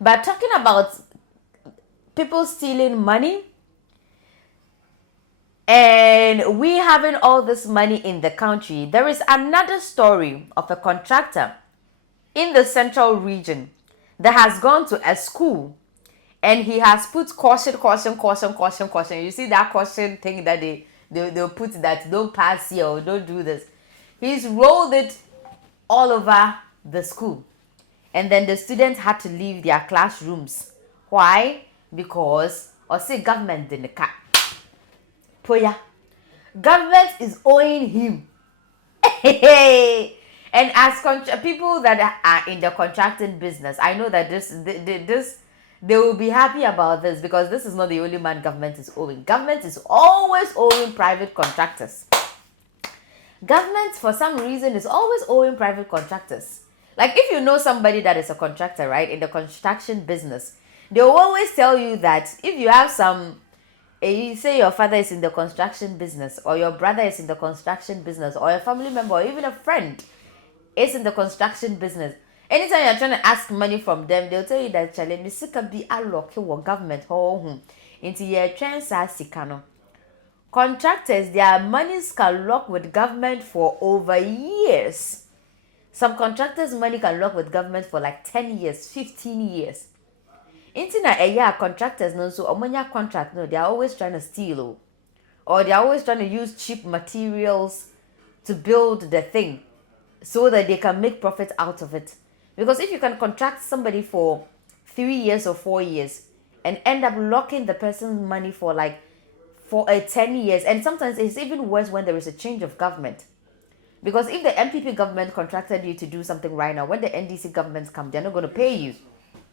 But talking about people stealing money and we having all this money in the country, there is another story of a contractor in the central region that has gone to a school and he has put caution, caution, caution, caution, caution. You see that caution thing that they'll put that don't pass here or don't do this. He's rolled it all over the school. And then the students had to leave their classrooms. Why? Because or say government didn't cut. Poya. Government is owing him. And as people that are in the contracting business, I know that this they will be happy about this because this is not the only man government is owing. Government is always owing private contractors. Government, for some reason, is always owing private contractors. Like if you know somebody that is a contractor, right, in the construction business, they will always tell you that if you have some, you say your father is in the construction business, or your brother is in the construction business, or a family member, or even a friend is in the construction business. Anytime you're trying to ask money from them, they'll tell you that chale misika bi aloke wo government ho into your transfer sikano. Contractors, their monies can lock with government for over years. Some contractors' money can lock with government for like 10 years, 15 years. Into a year, contractors no so omonya contract no, they are always trying to steal or they are always trying to use cheap materials to build the thing so that they can make profit out of it. Because if you can contract somebody for 3 years or 4 years and end up locking the person's money for 10 years, and sometimes it's even worse when there is a change of government. Because if the MPP government contracted you to do something right now, when the NDC governments come, they're not going to pay you.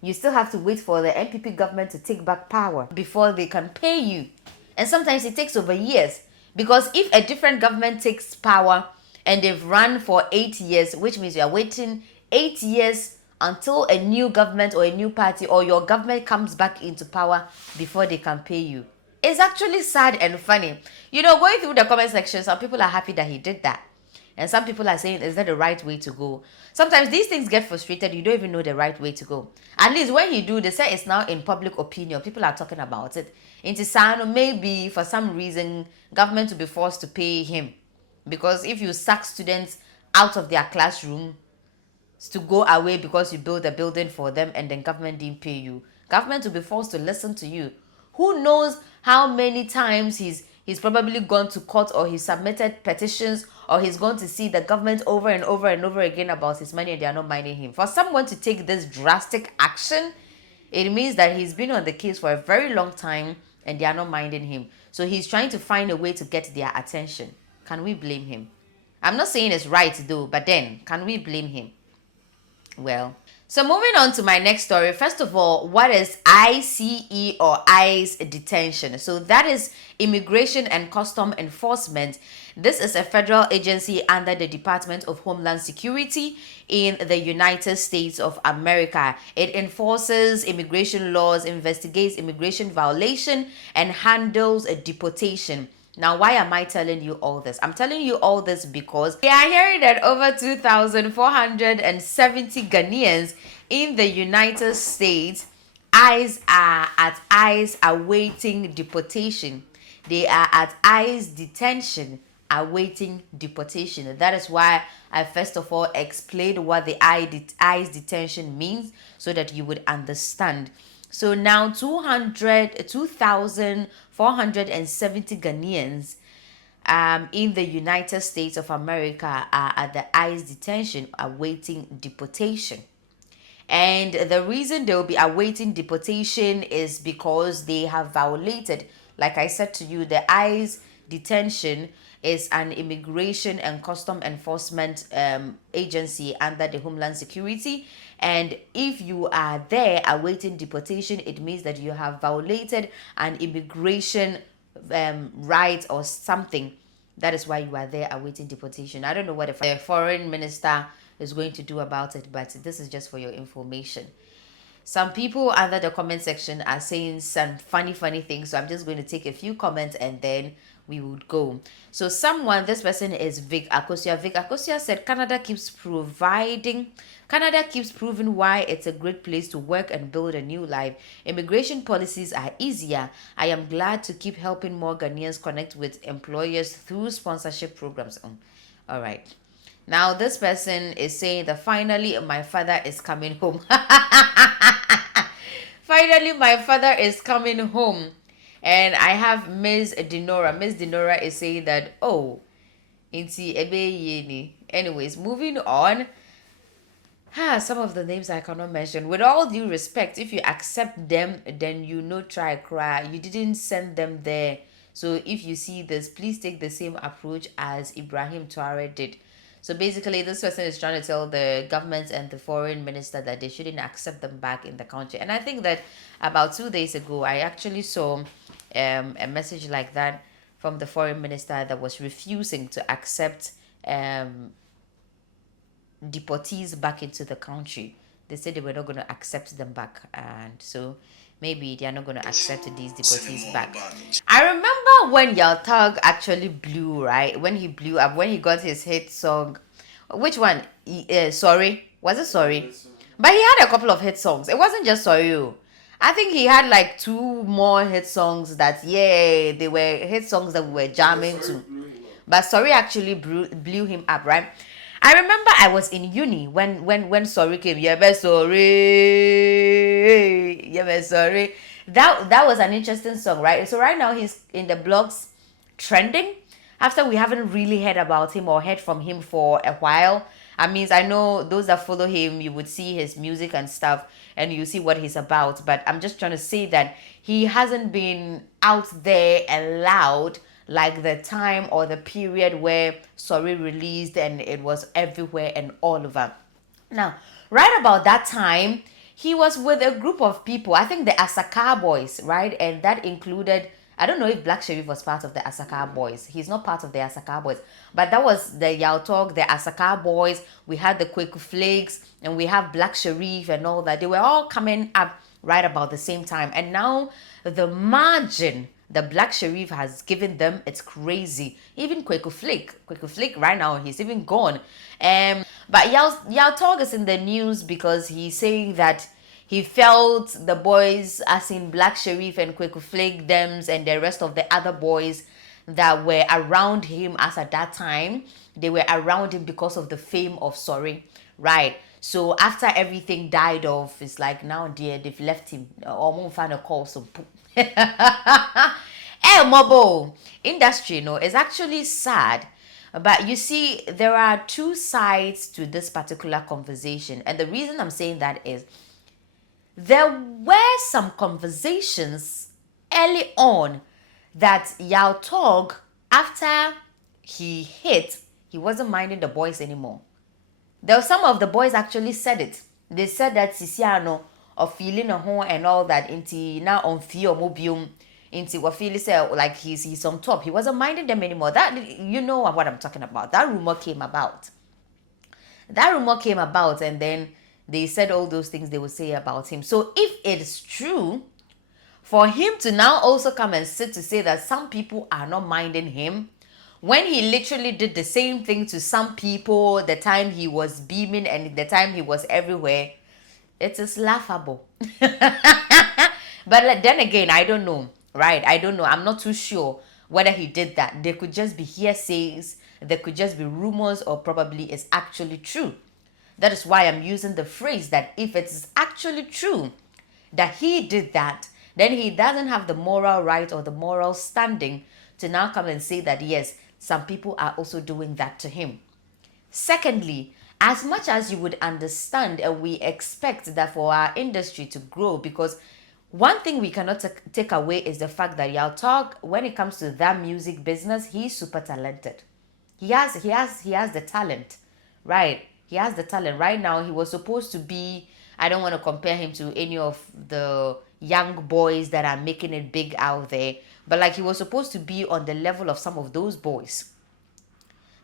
You still have to wait for the MPP government to take back power before they can pay you. And sometimes it takes over years. Because if a different government takes power and they've run for 8 years, which means you are waiting 8 years until a new government or a new party or your government comes back into power before they can pay you. It's actually sad and funny. You know, going through the comment section, some people are happy that he did that. And some people are saying, is that the right way to go? Sometimes these things get frustrated. You don't even know the right way to go. At least when you do, they say it's now in public opinion. People are talking about it. Into Sano, maybe for some reason, government will be forced to pay him. Because if you sack students out of their classroom to go away because you build a building for them and then government didn't pay you, government will be forced to listen to you. Who knows how many times he's probably gone to court or he submitted petitions or he's going to see the government over and over and over again about his money and they are not minding him. For someone to take this drastic action, it means that he's been on the case for a very long time and they are not minding him. So he's trying to find a way to get their attention. Can we blame him? I'm not saying it's right though, but then can we blame him? Well, so moving on to my next story. First of all, what is ICE or ICE detention? So that is Immigration and Custom Enforcement. This is a federal agency under the Department of Homeland Security in the United States of America. It enforces immigration laws, investigates immigration violation, and handles a deportation. Now, why am I telling you all this? I'm telling you all this because we are hearing that over 2,470 Ghanaians in the United States are at ICE awaiting deportation. They are at ICE detention awaiting deportation. That is why I first of all explained what the ICE detention means so that you would understand. So now 2,470 Ghanaians in the United States of America are at the ICE detention awaiting deportation. And the reason they will be awaiting deportation is because they have violated, like I said to you, the ICE detention is an immigration and custom enforcement agency under the Homeland Security. And if you are there awaiting deportation, it means that you have violated an immigration right or something. That is why you are there awaiting deportation. I don't know what the foreign minister is going to do about it, but this is just for your information. Some people under the comment section are saying some funny things, so I'm just going to take a few comments and then we would go. So this person is Vic Akosia. Vic Akosia said Canada keeps proving why it's a great place to work and build a new life. Immigration policies are easier. I am glad to keep helping more Ghanaians connect with employers through sponsorship programs. All right. Now this person is saying that finally my father is coming home. Finally my father is coming home. And I have Ms. Dinora. Ms. Dinora is saying that, oh, inti ebe yeni. Anyways, moving on. Some of the names I cannot mention. With all due respect, if you accept them, then try cry. You didn't send them there. So if you see this, please take the same approach as Ibrahim Traore did. So basically, this person is trying to tell the government and the foreign minister that they shouldn't accept them back in the country. And I think that about 2 days ago, I actually saw a message like that from the foreign minister that was refusing to accept deportees back into the country. They said they were not going to accept them back, and so maybe they are not going to accept these deportees back. I remember when Yaltag actually blew, right? When he blew up, when he got his hit song. Which one? Sorry? Was it Sorry? But he had a couple of hit songs. It wasn't just Sorry. I think he had like 2 more hit songs that, they were hit songs that we were jamming to. But Sorry actually blew him up, right? I remember I was in uni when Sorry came. Yeah, sorry. That was an interesting song, right? So right now he's in the blogs trending after we haven't really heard about him or heard from him for a while. I know those that follow him, you would see his music and stuff and you see what he's about. But I'm just trying to say that he hasn't been out there and loud like the time or the period where Sorry released and it was everywhere and all over. Now, right about that time, he was with a group of people, I think the Asaka Boys, right? And that included, I don't know if Black Sherif was part of the Asaka Boys. He's not part of the Asaka Boys. But that was the Yaltog, the Asaka Boys. We had the Quaker Flakes and we have Black Sherif and all that. They were all coming up right about the same time. And now the margin the Black Sherif has given them, it's crazy. Even Quaker Flake right now, he's even gone. But Yaltog is in the news because he's saying that he felt the boys, as in Black Sherif and Quaker Flake, Dems, and the rest of the other boys that were around him as at that time, they were around him because of the fame of Sorry, right? So after everything died off, it's like now they've left him. Or won't find a call, so mobile industry, is actually sad. But you see, there are 2 sides to this particular conversation. And the reason I'm saying that is there were some conversations early on that Yaltog, after he hit, he wasn't minding the boys anymore. There were some of the boys actually said it. They said that Sisiano of feeling a home and all that into now on fear mobium into what Philly said, like he's on top. He wasn't minding them anymore. That, you know what I'm talking about. That rumor came about. And then they said all those things they would say about him. So if it's true, for him to now also come and sit to say that some people are not minding him, when he literally did the same thing to some people the time he was beaming and the time he was everywhere, it is laughable. But then again, I don't know, right? I don't know. I'm not too sure whether he did that. There could just be hearsays, there could just be rumors, or probably it's actually true. That is why I'm using the phrase that if it is actually true that he did that, then he doesn't have the moral right or the moral standing to now come and say that, yes, some people are also doing that to him. Secondly, as much as you would understand and we expect that for our industry to grow, because one thing we cannot take away is the fact that Yaltog, when it comes to that music business, he's super talented. He has the talent, right? He has the talent. Right now, he was supposed to be, I don't want to compare him to any of the young boys that are making it big out there, but like he was supposed to be on the level of some of those boys.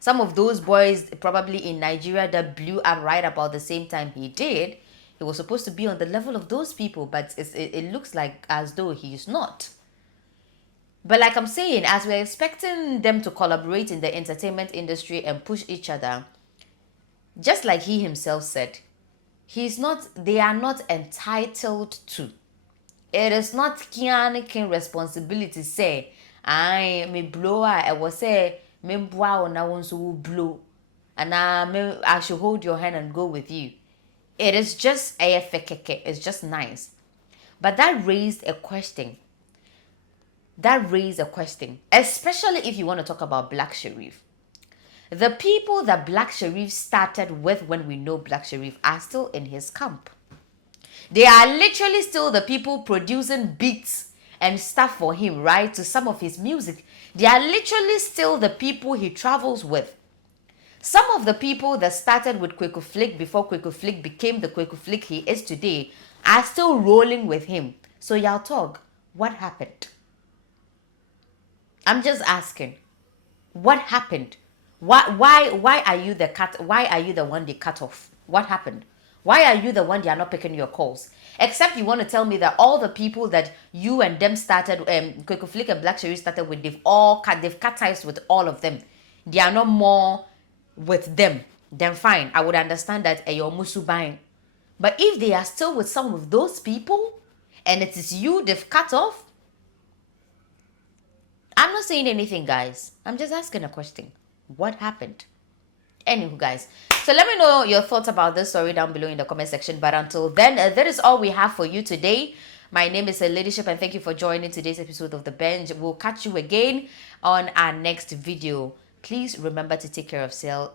Some of those boys probably in Nigeria that blew up right about the same time he did. He was supposed to be on the level of those people, but it looks like as though he is not. But like I'm saying, as we're expecting them to collaborate in the entertainment industry and push each other, just like he himself said, they are not entitled to. It is not Kian responsibility say, I me blow I was say me bow na won't blow. And I should hold your hand and go with you. It is just AFKK. It's just nice. But that raised a question. Especially if you want to talk about Black Sharif. The people that Black Sharif started with when we know Black Sharif are still in his camp. They are literally still the people producing beats and stuff for him, right? To some of his music. They are literally still the people he travels with. Some of the people that started with Kweku Flick before Kweku Flick became the Kweku Flick he is today are still rolling with him. So y'all talk, what happened? I'm just asking, what happened? Why are you the cut? Why are you the one they cut off? What happened? Why are you the one they are not picking your calls? Except you want to tell me that all the people that you and them started, Kweku Flick and Black Sherry started with, they've cut ties with all of them. They are not more with them. Then fine, I would understand that you're musu buying. But if they are still with some of those people, and it is you they've cut off, I'm not saying anything, guys. I'm just asking a question. What happened? Anywho, guys, so let me know your thoughts about this story down below in the comment section. But until then, that is all we have for you today. My name is Leadership, and thank you for joining today's episode of The Bench. We'll catch you again on our next video. Please remember to take care of yourself.